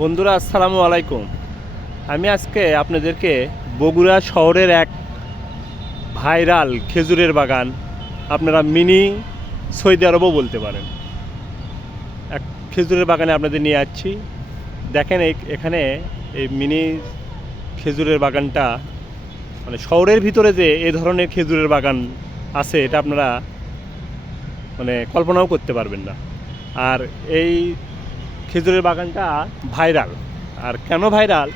বন্ধুরা আসসালামু আলাইকুম। আমি আজকে আপনাদেরকে বগুড়া শহরের এক ভাইরাল খেজুরের বাগান, আপনারা মিনি সৌদি আরবও বলতে পারেন, এক খেজুরের বাগানে আপনাদের নিয়ে যাচ্ছি। দেখেন এখানে এই মিনি খেজুরের বাগানটা, মানে শহরের ভিতরে যে এই ধরনের খেজুরের বাগান আছে এটা আপনারা মানে কল্পনাও করতে পারবেন না। আর এই খেজুরের বাগানটা ভাইরাল। আর কেন ভাইরাল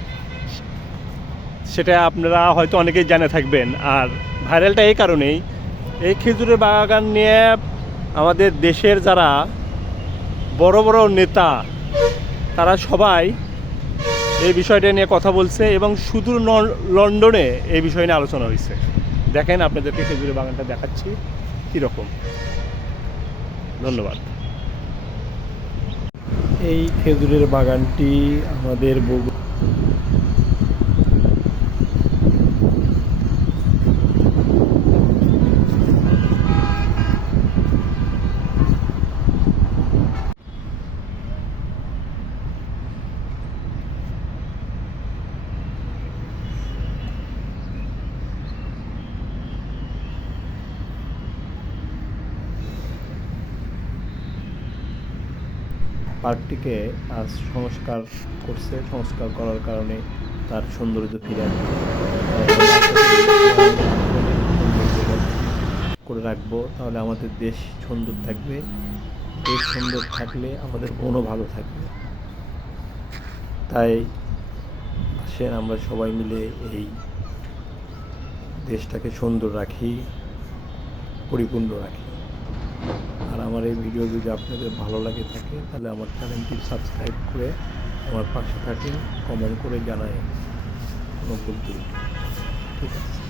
সেটা আপনারা হয়তো অনেকেই জেনে থাকবেন। আর ভাইরালটা এই কারণেই, এই খেজুরের বাগান নিয়ে আমাদের দেশের যারা বড় বড় নেতা তারা সবাই এই বিষয়টা নিয়ে কথা বলছে এবং শুধু লন্ডনে এই বিষয় নিয়ে আলোচনা হয়েছে। দেখেন আপনাদেরকে খেজুরের বাগানটা দেখাচ্ছি কীরকম। ধন্যবাদ। এই খেজুরের বাগানটি আমাদের পার্কটিকে আজ সংস্কার করছে। সংস্কার করার কারণে তার সৌন্দর্য ফিরে আসবে। করে রাখবো, তাহলে আমাদের দেশ সুন্দর থাকবে। দেশ সুন্দর থাকলে আমাদের মনও ভালো থাকবে। তাই আসেন আমরা সবাই মিলে এই দেশটাকে সুন্দর রাখি, পরিপূর্ণ রাখি। আর আমার এই ভিডিও যদি আপনাদের ভালো লাগে থাকে তাহলে আমার চ্যানেলটি সাবস্ক্রাইব করে আমার পাশে থাকেন, কমেন্ট করে জানায় কোনো ভুল ত্রুটি। ঠিক আছে।